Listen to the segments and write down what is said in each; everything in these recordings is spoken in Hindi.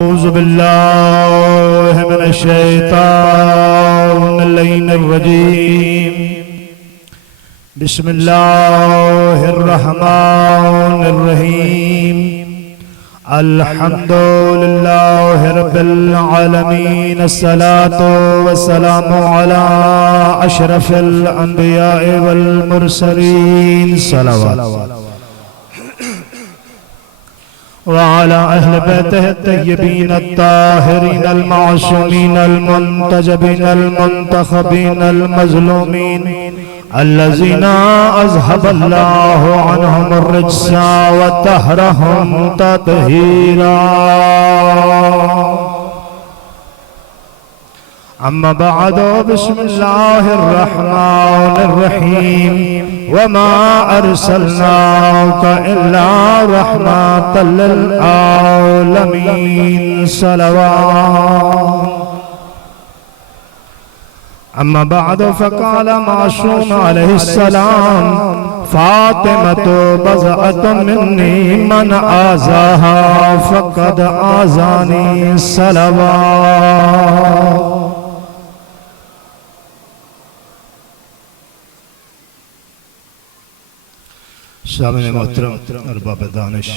औज़ु बिल्लाहि मिनश शैतानिर रजीम। बिस्मिल्लाहिर रहमानिर रहीम। अल्हम्दुलिल्लाहि रब्बिल आलमीन। अस्सलातु वस्सलामु अला अशरफिल अंबिया'i वल मुरसलीन। सलावत वअला अहले बैतिहि तय्यबीन अत्ताहिरीन अल-मासूमीन अल-मुंतजबीन अल-मुंतखबीन अल-मज़लूमीन अल्लज़ीना अज़हबल्लाहु अन्हुम अर्रिज्सा व तहरहुम तत्हीरा। अम्मा बअद बिस्मिल्लाहिर रहमानिर रहीम। वमा अर्सलनाका इल्ला रहमतल लिल आलमीन। सलवात। अम्मा बअद फ़क़ाल मासूम अलैहिस्सलाम फ़ातिमतु बज़अतुम मिन्नी मन आज़ाहा फ़क़द आज़ानी। सलवात। सामने मोहतरम अरबाब दानिश,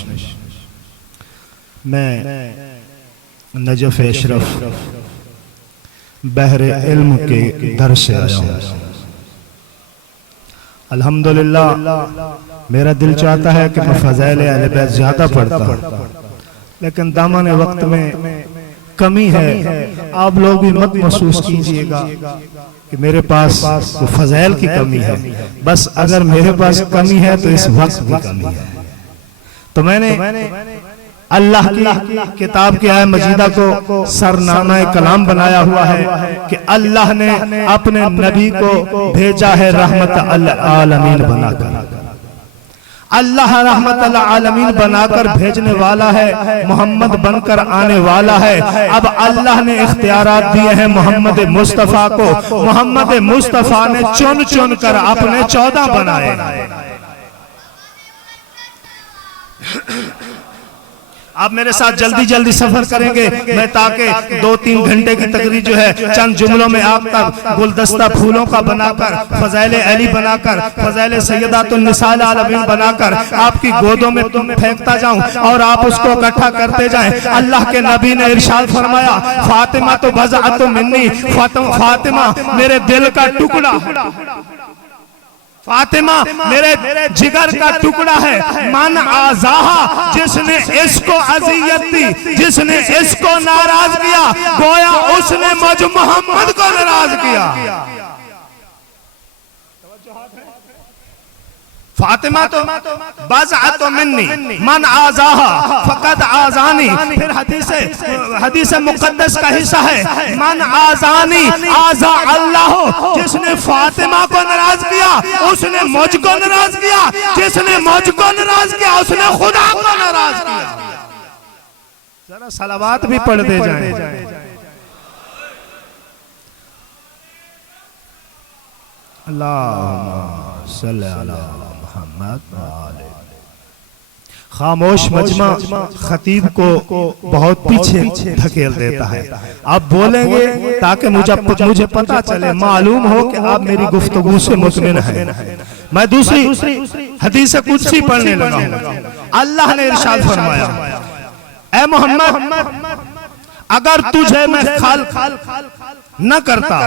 मैं नजफ अशरफ बहरे इल्म के दर से आया हूँ। अल्हम्दुलिल्लाह मेरा दिल चाहता है कि मैं फ़ज़ाइल अहले बैत ज़्यादा पढ़ता हूँ, लेकिन दामन वक्त में कमी है। आप लोग भी मत महसूस कीजिएगा कि मेरे पास तो फ़ज़ाइल की कमी है। बस अगर मेरे पास कमी है तो इस वक्त भी कमी है। तो मैंने अल्लाह की किताब की आयत मजीदा को सरनामा कलाम बनाया हुआ है कि अल्लाह ने अपने नबी को भेजा है रहमत अल आलमीन बनाकर। अल्लाह रहमत अल आलमीन बनाकर भेजने वाला है, मोहम्मद बनकर आने वाला है। अब अल्लाह ने इख्तियारात दिए हैं मोहम्मद मुस्तफ़ा को। मोहम्मद मुस्तफ़ा ने चुन चुन कर अपने 14 बनाए। आप मेरे साथ जल्दी जल्दी सफर करेंगे, मैं ताकि 2-3 घंटे की तकरीर जो है चंद जुमलों में आपका गुलदस्ता फूलों का बनाकर, फ़ज़ाइल अली बनाकर, फ़ज़ाइल सय्यदातुन निसाल आलमीन बनाकर आपकी गोदों में तुम फेंकता जाऊं और आप उसको इकट्ठा करते जाएं। अल्लाह के नबी ने इरशाद फरमाया, फातिमा तो बज़अतु मिन्नी, फातिमा मेरे दिल का टुकड़ा, फातिमा मेरे जिगर का टुकड़ा है। मन आज़ाहा, जिसने इसको अज़ियत दी, जिसने इसको नाराज किया, गोया उसने मुझ मोहम्मद को नाराज किया। फातिमा तो बज़अतु मिन्नी मन आज़ाहा फ़क़द आज़ानी। फिर हदीस मुक़द्दस का हिस्सा है, मन आज़ानी आज़ा अल्लाह, जिसने फातिमा को नाराज किया उसने मुझको नाराज किया, जिसने मुझको नाराज किया उसने खुदा को नाराज किया। जरा सलावात भी पढ़ते जाएं। अल्लाहुम्मा सल्ली अला मुहम्मद। खामोश मजमा खतीब को बहुत पीछे धकेल देता है। आप बोलेंगे ताकि मुझे पता चले, मालूम हो कि आप मेरी गुफ्तगू से मुतमिन हैं। मैं दूसरी हदीस कुदसी पढ़ने लगा हूं। अल्लाह ने इरशाद फरमाया, ऐ मोहम्मद अगर तुझे मैं खाल न करता,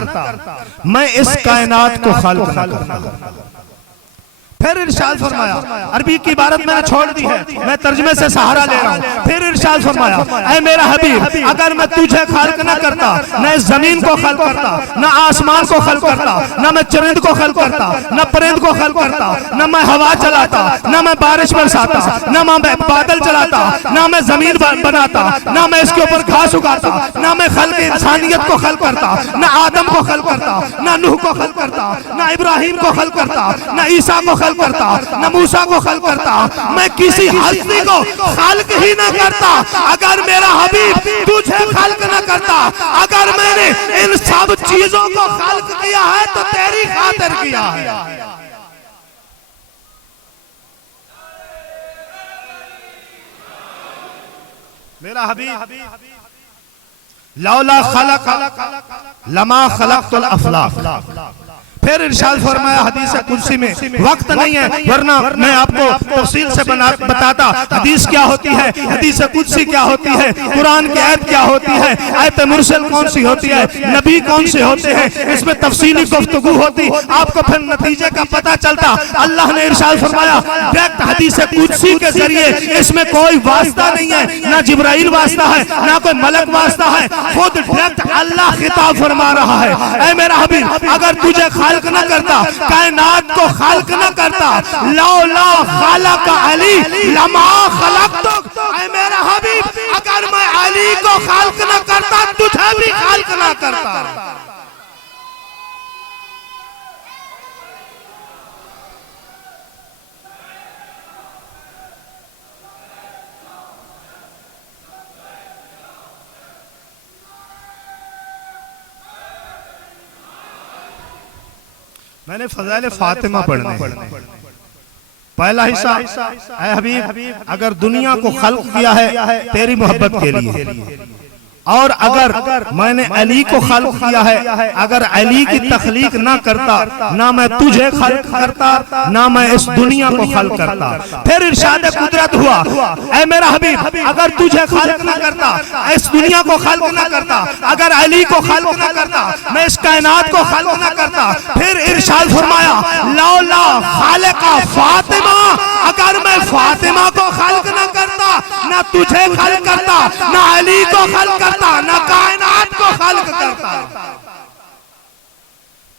मैं इस कायनात को खालिक न करता। फिर इरशाद फरमाया, अरबी की इबारत मैंने छोड़ दी है, मैं तर्जुमे से सहारा ले रहा हूँ। फिर इरशाद फरमाया, ऐ मेरा हबीब अगर मैं तुझे खालिक न करता, न इस जमीन को खालिक करता, न आसमान को खालिक करता, न मैं चरिंद को खालिक करता, न परिंद को खालिक करता, न मैं हवा चलाता, न मैं बारिश बरसाता, न मैं बादल चलाता, न मैं जमीन बनाता, न मैं इसके ऊपर घास उगाता, न मैं खल्क इंसानियत को खालिक करता, न आदम को खालिक करता, न नूह को खालिक करता, न इब्राहिम को खालिक करता, न ईसा को खालिक करता, न मूसा को खालिक करता, मैं किसी हस्ती को खालिक ही न करता अगर मेरा हबीब तुझे खालिक न करता। अगर मैंने इन सब चीजों को खालिक किया है तो तेरी खातिर किया है। मेरा हबीब लौला खलक लमा खलक़तुल अफ़लाक। फिर इरशाद फरमाया हदीस कुदसी में, वक्त नहीं है वरना मैं आपको तफसील से बताता हदीस क्या होती है, हदीस कुदसी क्या होती है, कुरान की आयत क्या होती है, आयत मुरसल कौन सी होती है, नबी कौन से होते हैं, इसमें तफसीली गुफ्तगू होती, आपको फिर नतीजे का पता चलता। अल्लाह ने इरशाद फरमाया डायरेक्ट हदीस कुदसी के जरिए, इसमें कोई वास्ता नहीं है, ना जिब्राइल वास्ता है, ना कोई मलक वास्ता है, खुद डायरेक्ट अल्लाह खिताब फरमा रहा है। ऐ मेरा हबीब, अगर तुझे खालिक न करता, कायनात को खालिक न करता, लौला खालक अली लमा खलक़तुक। ऐ मेरा हबीब, अगर मैं अली को खालिक न करता, तुझे भी खालिक न करता। मैंने फज़ाइल फातिमा पढ़ने, पहला हिस्सा, ऐ हबीब अगर दुनिया को खल्क किया है तेरी मोहब्बत के लिए, और अगर मैंने अली को खल्क किया है, अगर अली की तखलीक ना करता, ना मैं तुझे खल्क करता, ना मैं इस दुनिया को खल्क करता। फिर इरशाद कुदरत हुआ, ऐ मेरा हबीब अगर तुझे खल्क ना करता, इस दुनिया को खल्क ना करता, अगर अली को खल्क ना करता, मैं इस कायनात को खल्क ना करता। फिर इरशाद फरमाया लौला खालिका फातिमा, अगर मैं फातिमा को खल्क ना करता, ना तुझे खल्क करता, ना अली को खल्क करता, ना कायनात को खल्क करता।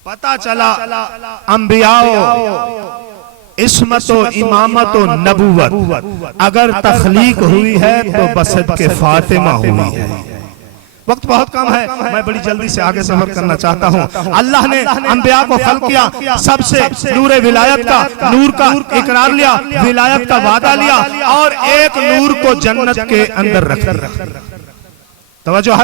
पता चला अंबियाओ इस्मतो इमामतो नबुवत अगर तखलीक हुई है तो बसत के फातिमा हुई है। वक्त बहुत कम है, मैं बड़ी जल्दी से आगे सफर करना चाहता हूँ। अल्लाह ने अंबिया को खल्क किया, सबसे नूर विलायत का, नूर का इकरार लिया, विलायत का वादा लिया, और एक नूर को जन्नत के अंदर रख दिया। तवज्जो है,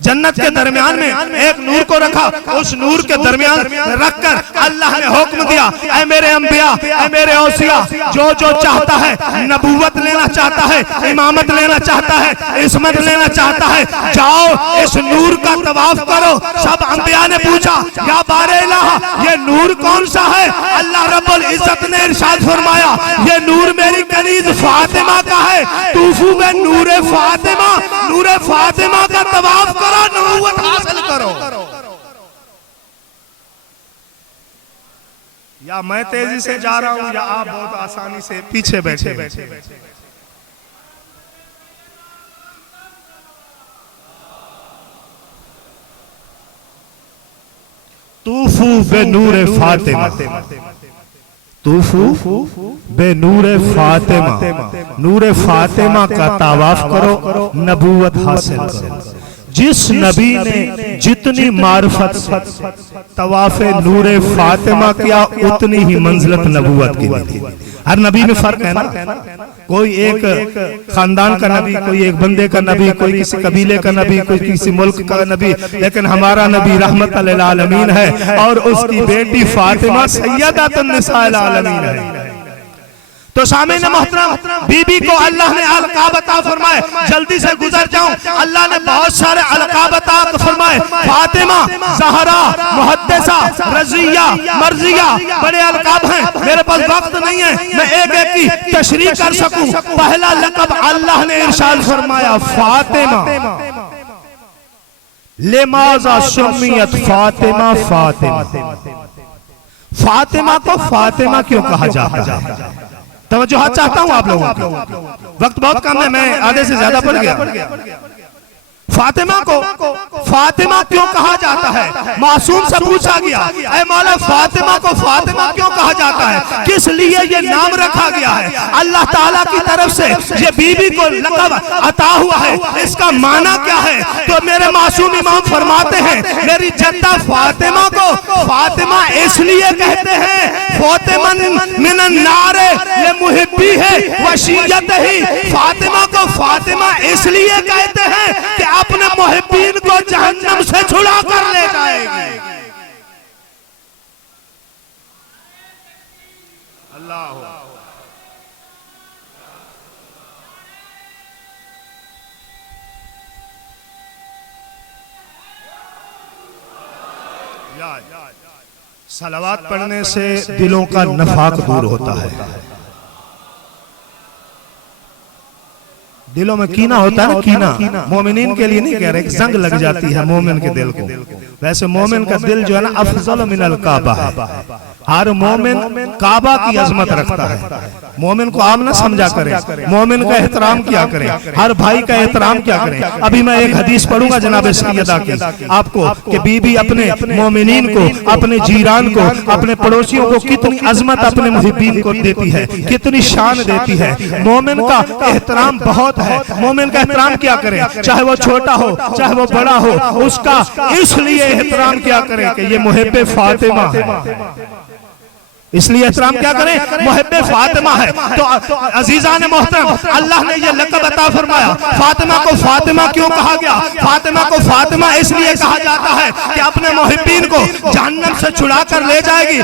जन्नत के दरमियान में एक नूर को रखा, उस नूर के दरमियान रखकर अल्लाह ने हुक्म दिया, ऐ मेरे अंबिया, ऐ मेरे औसिया, जो जो चाहता है, नबूवत लेना चाहता है, इमामत लेना चाहता है, इस्मत लेना चाहता है, जाओ इस नूर का तवाफ करो। सब अंबिया ने पूछा या बारे इलाह, ये नूर कौन सा है? अल्लाह रब्बुल इज्जत ने इरशाद फरमाया, ये नूर मेरी कनीज फातिमा का है, तूफू में नूरे फातिमा, नूरे फातिमा का तवाफ करो, नबूवत हासिल करो। या मैं तेजी से जा रहा हूं या आप बहुत आसानी से पीछे बैठे। तूफू बेनूरे फातिमा, तूफू बेनूरे फातिमा, नूरे फातिमा का तवाफ करो, नबूवत हासिल करो। जिस नबी ने जितनी मार्फत तवाफे नूरे फातिमा किया, उतनी ही मंजिलत नबूवत की थी। हर नबी में फर्क है ना, कोई एक खानदान का नबी, कोई एक बंदे का नबी, कोई किसी कबीले का नबी, कोई किसी मुल्क का नबी, लेकिन हमारा नबी रहमत लिल आलमीन है, और उसकी बेटी फातिमा सय्यदतुन निसाइल आलमीन है। तो सामने मोहतरम, बीबी को अल्लाह ने अलकाब अता फरमाए। जल्दी से गुजर जाऊं, अल्लाह ने बहुत सारे अलकाब अता फरमाए, फातिमा, ज़हरा, मुहद्दिसा, रज़िया, मर्जिया, बड़े अलकाब हैं। मेरे पास वक्त नहीं है मैं एक एक की तशरीह कर सकूं। पहला लक़ब अल्लाह ने इरशाद फरमाया फातिमा, लिमाज़ा सुम्मियत फातिमा, फातिमा, फातिमा को फातिमा क्यों कहा जाता है? तवज्जो चाहता हूं आप लोगों को, वक्त बहुत कम है, मैं आधे से ज्यादा पड़ गया। फातिमा को फातिमा क्यों कहा जाता है? मासूम से पूछा गया, ऐ मौला फातिमा को फातिमा क्यों कहा जाता है, किस लिए ये नाम रखा गया है? अल्लाह ताला की तरफ से ये बीबी को लक़ब अता हुआ है, इसका माना क्या है? तो मेरे मासूम इमाम फरमाते हैं, मेरी जद्दा फातिमा को फातिमा इसलिए कहते हैं, फातिमन मिनन नारे ले मुहिब्बी है वशियत ही, फातिमा को फातिमा इसलिए कहते हैं कि अपने मुहिब्बीन को जहन्नम से छुड़ा कर ले जाएगी। अल्लाह सलावत पढ़ने से दिलों का नफाक दूर होता है। दिलों में कीना होता है ना, कीना मोमिनीन के लिए नहीं कह रहे, जंग लग जाती है मोमिन के दिल को। वैसे मोमिन का दिल जो है ना अफजल मिनल काबा है। हर मोमिन काबा की अजमत रखता है। मोमिन को आम ना समझा करे, मोमिन का एहतराम किया करे, हर भाई का एहतराम किया करे। अभी मैं एक हदीस पढ़ूंगा जनाब सैयदा की आपको कि बीबी अपने मोमिनीन को, अपने जीरान को, अपने पड़ोसियों को कितनी अजमत अपने मुहिब्बीन को देती है, कितनी शान देती है। मोमिन का एहतराम बहुत है। मोमिन का एहतराम क्या करे, चाहे वो छोटा हो चाहे वो बड़ा हो, उसका इसलिए एहतराम क्या करे कि ये मुहिब्बे फातिमा है, इसलिए एहतराम क्या करें, मुहिब्बे फातिमा है। तो अजीजा ने मोहतरम, अल्लाह ने ये लक़ब अता फरमाया। फातिमा को फातिमा क्यों कहा गया? फातिमा को फातिमा इसलिए कहा जाता है कि अपने मुहिब्बीन को जहन्नम से छुड़ा कर ले जाएगी।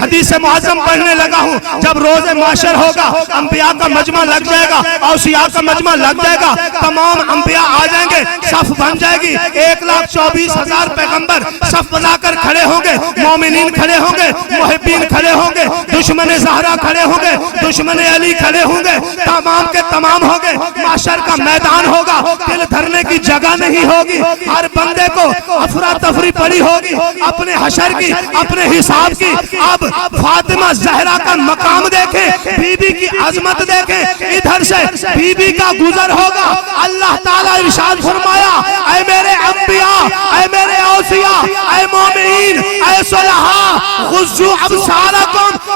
हदीस मुअज़्ज़म पढ़ने लगा हूँ, जब रोज़े माशर होगा, अंबिया का मजमा लग जाएगा, औसिया का मजमा लग जाएगा, तमाम अंबिया आ जाएंगे, सफ बन जाएगी, 1,24,000 पैगंबर सफ बनाकर खड़े होंगे, मोमिनीन खड़े होंगे, मुहिब्बीन खड़े होंगे, दुश्मन ज़हरा खड़े होंगे, दुश्मन अली खड़े होंगे, तमाम के तमाम होंगे। माशर का मैदान होगा, दिल धरने की जगह नहीं होगी, हर बंदे को अफरा तफरी पड़ी होगी अपने हशर की, अपने हिसाब की। अब फातिमा ज़हरा का मकाम देखे, बीबी की अजमत देखे, इधर से बीबी का गुजर होगा। अल्लाह ताला इरशाद फरमाया, ऐ मेरे अंबिया, ऐ मेरे औसिया, ऐ मोमिनीन, ऐ सुलहा, गुज़्ज़ू अब्सारकुम,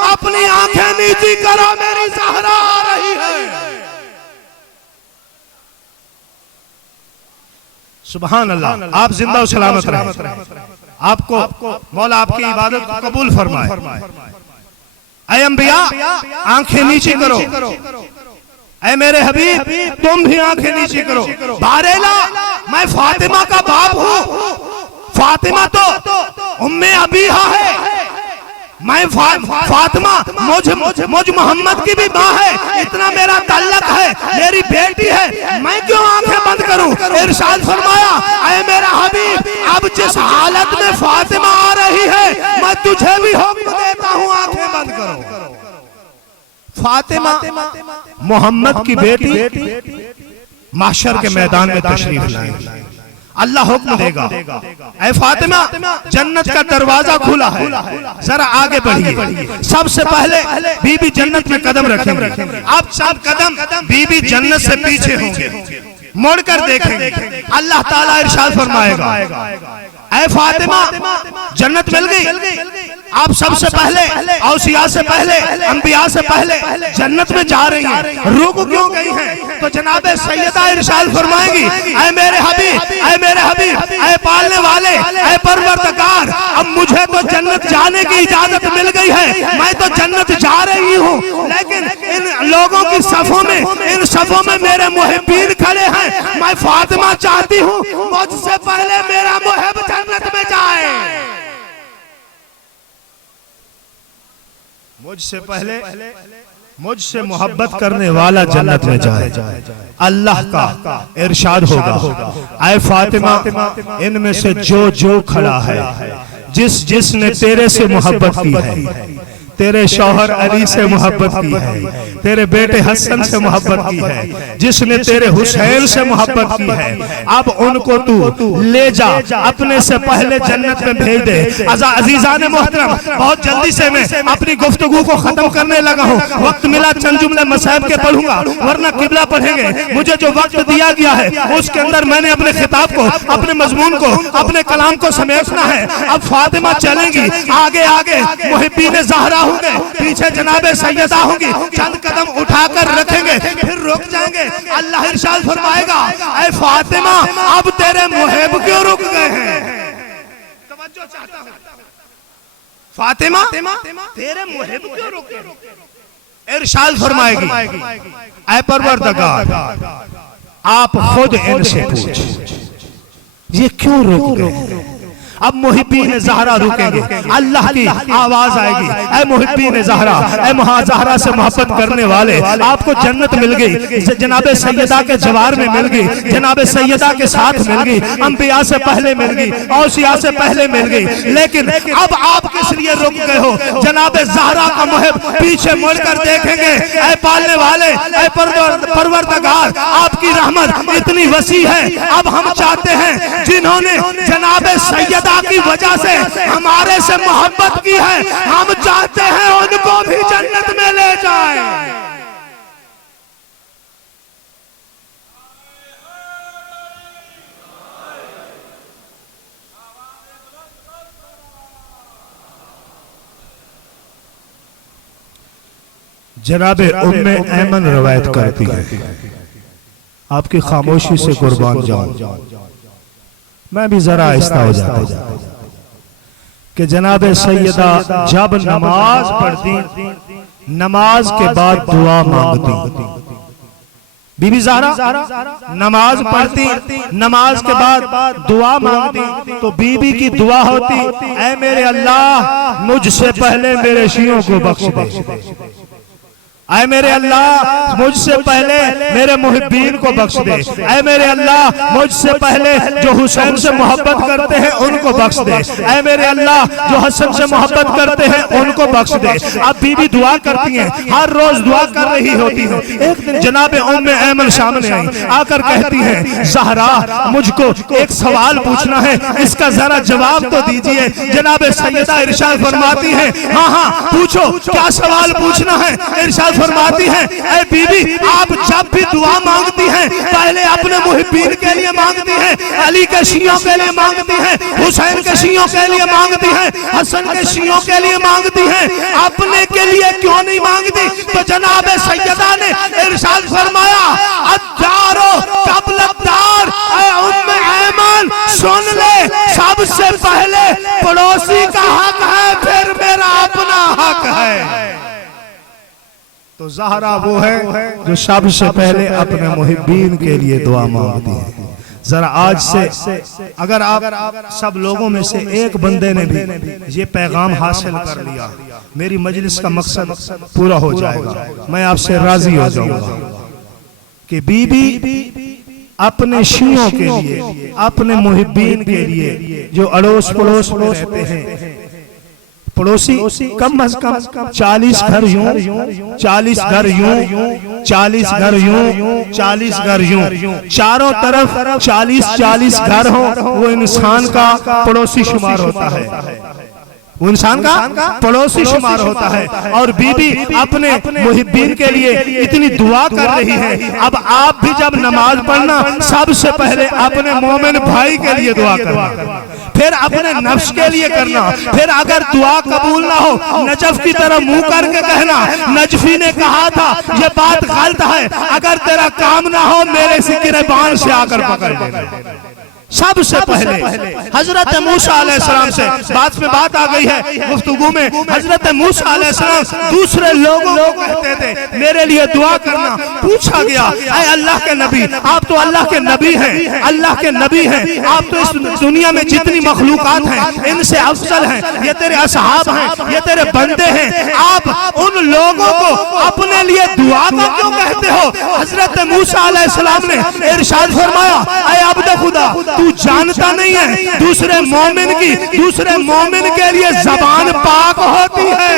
अपनी आंखें नीची करो, मेरी ज़हरा आ रही है। सुभान अल्लाह, आप जिंदा और सलामत रहे, आपको मौला आपकी इबादत को कबूल फरमाए। ऐ अंबिया, आंखें नीची करो, ऐ मेरे हबीब तुम भी आंखें नीची करो। बारेला, मैं फातिमा का बाप हूँ, फातिमा तो उम्मे अबीहा है, मैं फातिमा मुझ मोहम्मद की भी माँ है, इतना मेरा ताल्लुक है, मेरी बेटी है, मैं क्यों आंखें बंद करूं? इरशाद फरमाया, ऐ मेरा हबीब, अब जिस हालत में फातिमा आ रही है, मैं तुझे भी हुक्म देता हूं, आंखें बंद करो। फातिमा मोहम्मद की बेटी माशर के मैदान में तशरीफ लाएंगी, अल्लाह हुक्म देगा, ऐ फातिमा जन्नत का दरवाजा खुला है, जरा आगे बढ़िए। सबसे पहले बीबी जन्नत में कदम रखेंगे। अब सब कदम बीबी जन्नत से पीछे होंगे, मुड़कर देखेंगे, अल्लाह ताला इरशाद फरमाएगा, ऐ फातिमा जन्नत मिल गई। आप सबसे पहले, औसिया से पहले, अंबिया से पहले जन्नत में जा रही हैं, रुक क्यों गई हैं? तो जनाबे सैयदा इरशाद फरमाएंगी, ऐ मेरे हबीब, ऐ मेरे हबीब, ऐ पालने वाले, ऐ परवरदिगार, अब मुझे तो जन्नत जाने की इजाजत मिल गई है, मैं तो जन्नत जा रही हूँ, लेकिन इन लोगों की सफों में, इन सफों में मेरे मुहिब्बीन खड़े हैं, मैं फातिमा चाहती हूँ मुझसे पहले मेरा मुहिब जन्नत में जाए, मुझसे पहले मुझसे मोहब्बत करने वाला जन्नत में जाए। अल्लाह का इरशाद होगा, ऐ फातिमा इनमें से जो जो खड़ा है, जिसने तेरे से मोहब्बत की है, तेरे शौहर अली से मोहब्बत की है, तेरे बेटे हसन से मोहब्बत की है, जिसने तेरे हुसैन से मोहब्बत की है, अब उनको तू ले जा, अपने से पहले जन्नत में भेज दे। अजीजा ने मोहतरम, बहुत जल्दी से मैं अपनी गुफ्तगू को खत्म करने लगा हूँ, वक्त मिला चंद जुमले मसाइब के पढ़ूंगा, वरना किबला पढ़ेंगे। मुझे जो वक्त दिया गया है उसके अंदर मैंने अपने खिताब को, अपने मजमून को, अपने कलाम को समेटना है। अब फातिमा चलेंगी, आगे आगे मुहिब्बीन ज़हरा होंगे, पीछे जनाबे सैयदा होंगी, चंद कदम उठाकर रखेंगे, फिर रुक जाएंगे। अल्लाह इरशाद फरमाएगा, ऐ फातिमा अब तेरे मुहिब क्यों रुक गए हैं? तवज्जो चाहता हूं, फातिमा तेरे मुहिब क्यों रुक गए? इरशाद फरमाएगी, ऐ परवरदिगार आप खुद इनसे पूछ, ये क्यों रुक गए? अब मुहिब्बीन ज़हरा रुकेंगे, अल्लाह की आवाज आएगी, ऐ मुहिब्बीन ज़हरा, ऐ ज़हरा से मोहब्बत करने वाले, आपको जन्नत मिल गई, जनाबे सैयदा के जवार में मिल गई, जनाबे सैयदा के साथ मिल गई, अंबिया से पहले मिल गई, औसिया से पहले मिल गई। लेकिन अब आप किस लिए रुक गए हो? जनाबे ज़हरा का मुहिब पीछे मुड़कर देखेंगे, ऐ पालने वाले, ऐ परवरदिगार, आपकी रहमत इतनी वसी है। अब हम चाहते हैं जिन्होंने जनाबे सैयदा की वजह से हमारे से मोहब्बत की है, हम चाहते हैं उनको भी जन्नत में ले जाए। जनाबे उम्मे ऐमन रवायत करती है, आपकी खामोशी से कुर्बान जाऊं, मैं भी जरा आहिस्ता हो जाता हूं, कि जनाबे सैयदा जब नमाज पढ़ती, नमाज के बाद दुआ मांगती, बीबी ज़हरा नमाज पढ़ती, नमाज के बाद दुआ मांगती, तो बीबी की दुआ होती, ऐ मेरे अल्लाह मुझसे पहले मेरे शियों को बख्श दे, ऐ मेरे अल्लाह मुझसे पहले मेरे मुहिब्बीन को बख्श दे, ऐ मेरे अल्लाह मुझसे पहले जो हुसैन से मोहब्बत करते हैं उनको बख्श दे, ऐ मेरे अल्लाह जो हसन से मोहब्बत करते हैं उनको बख्श दे। अब बीबी दुआ करती हैं, हर रोज दुआ कर रही होती है। एक दिन जनाबे उम्मे ऐमन सामने आई, आकर कहती हैं, ज़हरा मुझको एक सवाल पूछना है, इसका जरा जवाब तो दीजिए। जनाबे सैयदा इरशाद फरमाती है, हाँ हाँ पूछो, क्या सवाल पूछना है? इरशाद फरमाती है, ऐ बीबी आप जब भी दुआ मांगती हैं पहले अपने मुहिब्बीन के लिए मांगती हैं, अली के शियों के लिए मांगती हैं, हुसैन के शियों के लिए मांगती हैं, हसन के शियों के लिए मांगती हैं, अपने के लिए क्यों नहीं मांगती? तो जनाब सैयदा ने इरशाद फरमाया, अद्दारो क़ब्ल अद्दार, ऐ उम्मे ऐमन सुन ले, सबसे पहले पड़ोसी का हक है, फिर मेरा अपना हक है। तो ज़हरा वो है जो सबसे पहले अपने मुहिब्बीन के लिए दुआ मांगती है। जरा आज से अगर आप सब लोगों में से एक बंदे ने भी ये पैगाम हासिल कर लिया, मेरी मजलिस का मकसद पूरा हो जाएगा, मैं आपसे राजी हो जाऊंगा कि बीबी अपने शियों के लिए, अपने मुहिब्बीन के लिए, जो अड़ोस पड़ोस में रहते हैं, पड़ोसी कम अज कम 40 घर यूं, 40 घर यूं, 40 घर यूं, 40 घर यूं, चारों तरफ 40 घर हो, वो इंसान का पड़ोसी शुमार होता है, वो इंसान का पड़ोसी शुमार होता है। और बीबी अपने मुहिब्बीन के लिए इतनी दुआ कर रही है। अब आप भी जब नमाज पढ़ना, सबसे पहले अपने मोमिन भाई के लिए दुआ करना, फिर अपने नफ्स के लिए करना, फिर अगर दुआ कबूल ना हो, नजफ की तरह मुंह करके कहना, नजफी ने कहा था ये बात गलत है, अगर तेरा काम ना हो मेरे सिक्के बाण से आकर पकड़ लेना। सबसे पहले हजरत मूसा अलैहिस्सलाम से बात में बात आ गई है गुफ्तगू में, हजरत मूसा अलैहिस्सलाम दूसरे लोगों को कहते थे मेरे लिए दुआ करना। पूछा गया, ऐ अल्लाह के नबी, आप तो अल्लाह के नबी हैं, अल्लाह के नबी हैं, आप तो इस दुनिया में जितनी मखलूकात हैं इनसे अफजल हैं, ये तेरे असहाब हैं, ये तेरे बंदे हैं, आप उन लोगों को अपने लिए दुआ का क्यों कहते हो? हजरत मूसा अलैहिस्सलाम ने इरशाद फरमाया, ऐ अब्द खुदा, तू जानता नहीं है दूसरे मोमिन के लिए जबान पाक होती है,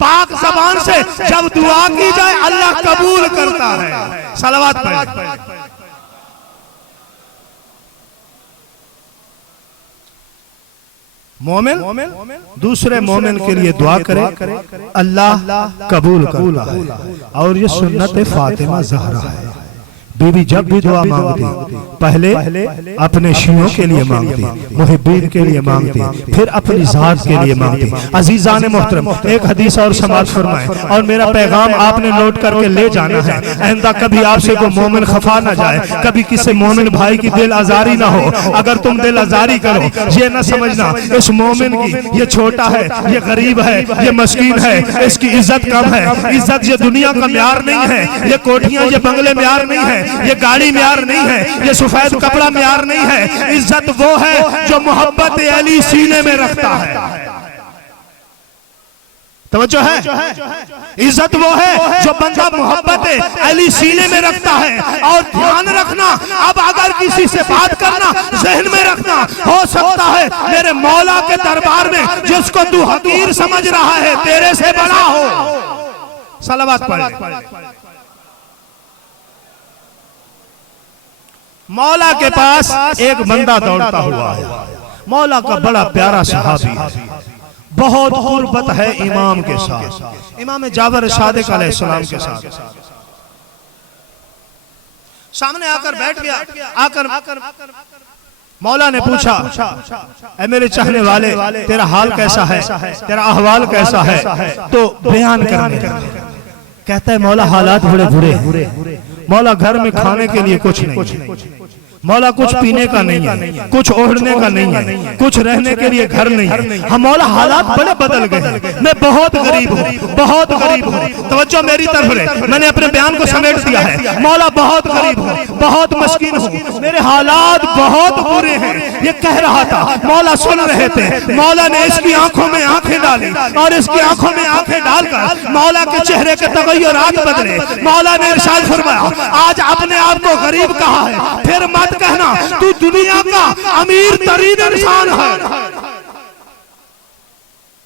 पाक जबान से जब दुआ की जाए अल्लाह कबूल करता है। सलावत पढ़ें। मोमिन दूसरे मोमिन के लिए दुआ करे, अल्लाह कबूल करता है। और ये सुन्नत फातिमा ज़हरा है। बीबी जब भी दुआ मांगती पहले अपने शियों के लिए मांगती, मुहिब्बीन के लिए मांगती, फिर अपनी जात के लिए मांगती। अजीजान मोहतरम, एक हदीस और समाज फरमाए, और मेरा पैगाम आपने नोट करके ले जाना है, आइंदा कभी आपसे कोई मोमिन खफा ना जाए, कभी किसी मोमिन भाई की दिल आजारी ना हो। अगर तुम दिल आजारी करो, ये ना समझना इस मोमिन की ये छोटा है, ये गरीब है, ये मस्कीन है, इसकी इज्जत कम है। इज्जत ये दुनिया का म्यार नहीं है, ये कोठियां ये बंगले म्यार नहीं है, ये गाड़ी म्यार नहीं है, ये सफेद कपड़ा म्यार नहीं है। इज्जत वो है जो मोहब्बत अली सीने में रखता है। तवज्जो है? इज्जत वो है जो बंदा मोहब्बत अली सीने में रखता है। और ध्यान रखना, अब अगर किसी से बात करना जहन में रखना, हो सकता है मेरे मौला के दरबार में जिसको तू हकीर समझ रहा है तेरे से बड़ा हो। सलावत पढ़े। मौला के पास एक बंदा दौड़ता हुआ है। मौला का बड़ा प्यारा सहाबी है, बहुत गुर्बत है इमाम के साथ, इमाम जाफर सादिक अलैहिस्सलाम के साथ। सामने आकर बैठ गया। आकर मौला ने पूछा, ऐ मेरे चाहने वाले तेरा हाल कैसा है, तेरा अहवाल कैसा है, तो बयान करने। कहता है मौला हालात बड़े बुरे हैं। मौला घर में खाने के लिए कुछ नहीं, मौला कुछ पीने का नहीं है, कुछ ओढ़ने का नहीं है, कुछ रहने के लिए घर नहीं है। हम मौला हालात बड़े बदल गए हैं, मैं बहुत गरीब हूँ, बहुत गरीब हूँ। तवज्जो मेरी तरफ है, मैंने अपने बयान को समेट दिया है। मौला बहुत गरीब हूँ, बहुत मस्कीन हूँ, मेरे हालात बहुत बुरे हैं, ये कह रहा था। मौला सुन रहे थे। मौला ने इसकी आंखों में आंखें डाली और इसकी आंखों में आंखें डालकर मौला के चेहरे के तगय्युरात बदले। मौला ने इरशाद फरमाया, आज अपने आप को गरीब कहा है, फिर मत कहना तू दुनिया का अमीर तरीन इंसान है,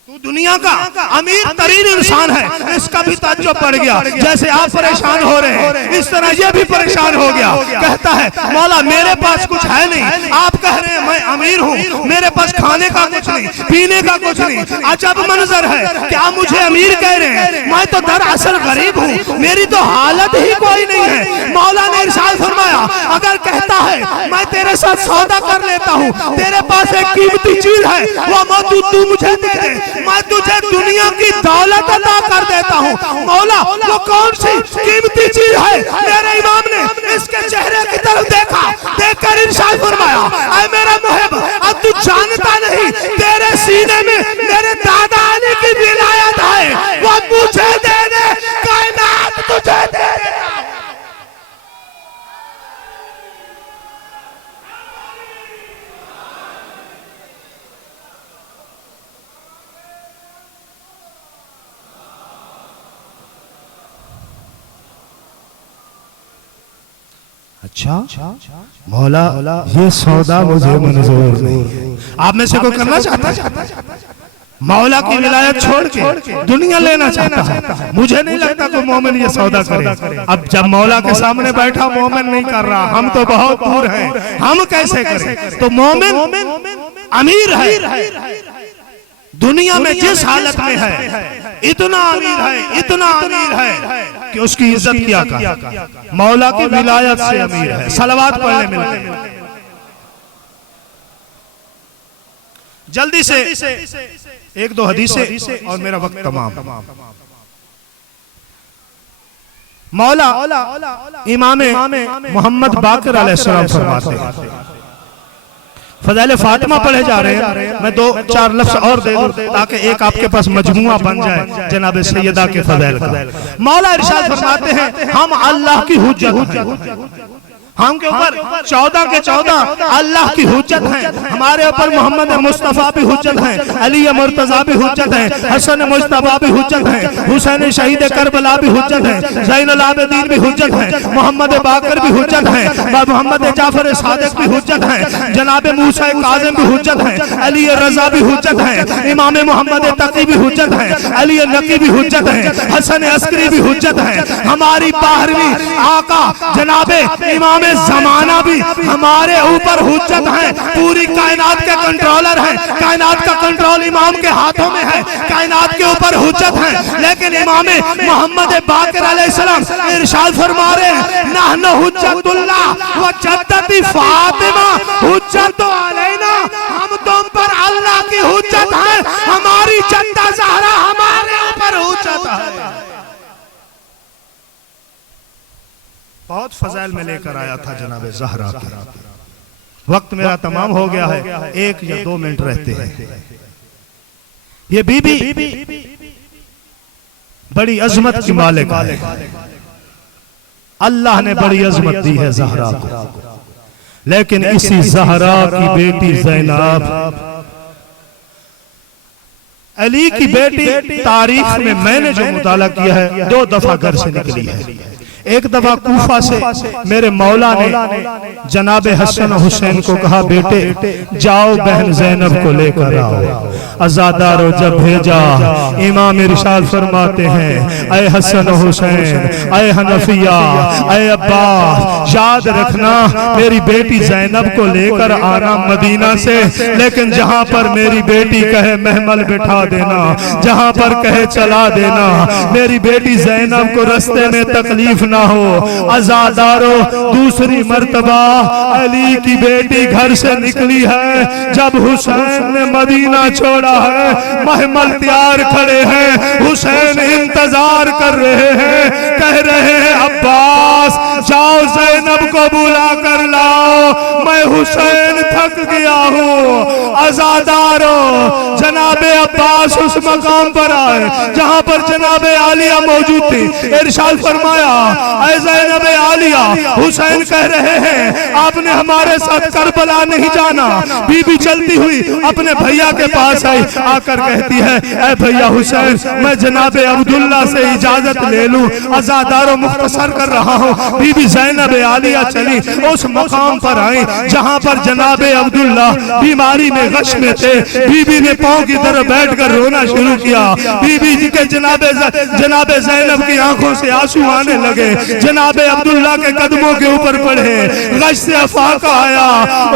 तू दुनिया का अमीर तरीन इंसान है। इसका भी ताज्जुब पड़ गया। जैसे आप परेशान हो रहे हैं इस तरह ये भी परेशान हो गया। कहता है मौला मेरे पास कुछ है नहीं, आप कह रहे हैं मैं अमीर हूँ, मेरे पास खाने का कुछ नहीं, पीने का कुछ नहीं। अजब मंजर है, क्या मुझे अमीर कह रहे हैं? मैं तो दरअसल गरीब हूँ, मेरी तो हालत ही कोई नहीं है। मौला ने इरशाद फरमाया, अगर कहता है मैं तेरे साथ सौदा कर लेता हूँ, तेरे पास एक कीमती चीज है, वो मौजूद तू मुझे दे दे, मैं तुझे दुनिया की दौलत अता कर देता हूँ। मौला वो कौन सी कीमती चीज है? मेरे इमाम ने इसके चेहरे की तरफ देखा, देखकर इरशाद फरमाया, ऐ मेरा मुहिब, अब तू जानता नहीं तेरे सीने में मेरे दादा अली की विलायत है, वो मुझे दे दे, कायनात तुझे दे दे। अच्छा मौला ये सौदा मुझे मंजूर नहीं। आप में से कोई करना चाहता है? मौला की विलायत छोड़ के दुनिया लेना चाहता है? मुझे नहीं लगता कोई मोमिन ये सौदा करे। अब जब मौला के सामने बैठा मोमिन नहीं कर रहा, हम तो बहुत दूर हैं, हम कैसे करें? तो मोमिन अमीर है, दुनिया में जिस हालत में है इतना अमीर है, इतना अमीर है कि उसकी इज्जत क्या का मौला की विलायत से अमीर है। सलावत पढ़ने मिलते। जल्दी से एक दो हदीसें और मेरा वक्त तमाम। मौला इमाम मोहम्मद बाकर अलैहिस्सलाम फरमाते हैं, फज़ाइल फातिमा पढ़े जा रहे हैं, मैं दो चार लफ्ज़ और दे दूं ताकि एक आपके पास मजमुआ बन जाए जनाब सैयदा के फज़ाइल का। मौला इरशाद फरमाते हैं, हम अल्लाह की हुज्जत हैं, हम के ऊपर 14 के 14 अल्लाह की हुज्जत हैं। हमारे ऊपर मोहम्मद मुस्तफ़ा भी हुज्जत हैं, अली मुर्तज़ा भी हुज्जत हैं, हसन मुज्तबा भी हुज्जत हैं, हुसैन शहीद करबला भी हुज्जत हैं, ज़ैनुल आबिदीन भी हुज्जत हैं, मोहम्मद बाकर भी हुज्जत हैं, मोहम्मद जाफर सादिक भी हुज्जत हैं, जनाब मूसा काज़िम भी हुज्जत हैं, अली रज़ा भी हुज्जत हैं, इमाम मोहम्मद तकी भी हुज्जत हैं, अली नकी भी हुज्जत हैं, हसन अस्करी भी हुज्जत हैं। हमारी 12वीं आका जनाब इमाम ज़माना भी हमारे ऊपर हुज्जत है। पूरी कायनात के कंट्रोलर हैं, कायनात का कंट्रोल इमाम के हाथों में है, कायनात के ऊपर हुज्जत है। लेकिन इमाम मोहम्मद बाकर अलैहिस्सलाम इरशाद फरमा रहे हैं, नहनु हुज्जतुल्लाह व जद्दती फातिमा हुज्जतु अलैना, हम तुम पर अल्लाह की हुज्जत है, हमारी जद्दा ज़हरा हमारे ऊपर हुज्जत है। बहुत फजाइल में लेकर आया था जनाब ज़हरा के। वक्त मेरा तमाम हो गया है, 1 या 2 मिनट रहते हैं। ये बीबी बड़ी अजमत की मालिक है। अल्लाह ने बड़ी अजमत दी है ज़हरा को, लेकिन इसी ज़हरा की बेटी ज़ैनब, अली की बेटी, तारीख में मैंने जो मुताला किया है 2 दफा घर से निकली है। एक दफा कूफा से मेरे मौला ने जनाबे हसन हुसैन को कहा, बेटे जाओ बहन ज़ैनब को लेकर आओ। अज़ादारों जब भेजा, इमाम इरशाद फरमाते हैं, अय हसन हुसैन, अय हनफिया, अय अब्बास, याद रखना मेरी बेटी ज़ैनब को लेकर आना मदीना से, लेकिन जहां पर मेरी बेटी कहे महमल बिठा देना, जहां पर कहे चला देना, मेरी बेटी ज़ैनब को रास्ते में तकलीफ ना हो। अज़ादारों दूसरी मर्तबा अली की बेटी घर से निकली है। जब हुसैन ने मदीना छोड़ा है, महमल तैयार खड़े हैं, हुसैन इंतजार कर रहे हैं, कह रहे हैं अब्बास जाओ ज़ैनब को बुला कर लाओ, मैं हुसैन थक गया हूँ। अज़ादारों जनाबे अब्बास उस मकाम पर आए जहां पर जनाबे आलिया मौजूद थी। इरशाद फरमाया, ऐ ज़ैनब आलिया, हुसैन कह रहे हैं आपने हमारे साथ करबला नहीं जाना। बीबी चलती हुई अपने भैया के पास आई, आकर कहती है, ऐ भैया हुसैन, मैं जनाबे अब्दुल्ला से इजाजत ले लूं, अज़ादारों मुख्तसर कर रहा हूं। बीबी ज़ैनब आलिया चली, उस मकाम पर आई जहां पर जनाबे अब्दुल्ला बीमारी में गश में थे। बीबी ने पांव की तरफ बैठकर रोना शुरू किया। बीबी जी के जनाबे ज़ैनब की आंखों से आंसू आने लगे। जनाबे अब्दुल्ला के कदमों के ऊपर पड़े, गश से अफाका आया,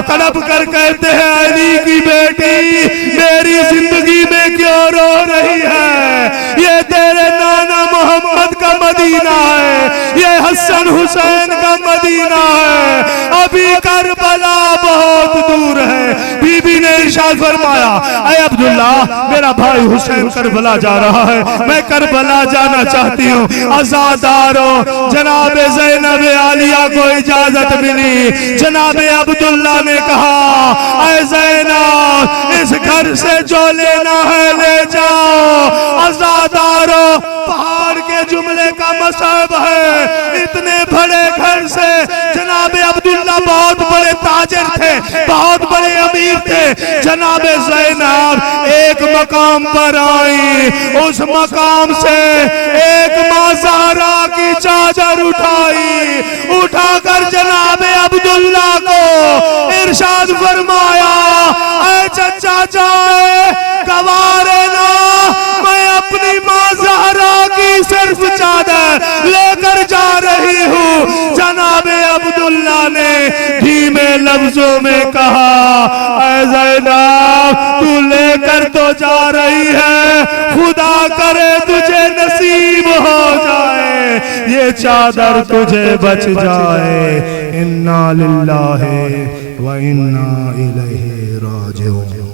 तड़प कर कहते हैं, अली की बेटी मेरी जिंदगी में क्यों रो रही है? ये तेरे नाना मोहम्मद का मदीना है, ये हसन हुसैन का मदीना है, अभी करबला बहुत दूर है। बीबी ने इरशाद फरमाया, ऐ अब्दुल्ला मेरा भाई हुसैन करबला जा रहा है, मैं करबला जाना चाहती हूँ। अज़ादारों जनाबे ज़ैनब आलिया को इजाजत मिली। जनाबे अब्दुल्ला ने कहा, ऐ ज़ैनब इस घर से जो लेना है ले जाओ। अज़ादारों पहाड़ के जुमले का मसहब है, इतने बड़े घर से जनाबे अब्दुल्ला बहुत बड़े ताजिर थे, बहुत बड़े अमीर थे। जनाबे ज़ैनब एक मकाम पर आई, उस मकाम से एक मां ज़हरा की चादर उठाई, उठाकर जनाबे अब्दुल्ला को इरशाद फरमाया, ऐ चचा जाए गवारे ना, मैं अपनी मां ज़हरा की सिर्फ चादर लेकर जा रही हूँ। जनाबे अब्दुल्ला ने धीमे लफ्जों में कहा, ऐ ज़ैनब तू लेकर तो जा रही है, खुदा करे तुझे नसीब हो जाए, ये चादर तुझे बच जाए। इन्ना लिल्लाहि व इन्ना इलैहि राजिऊन।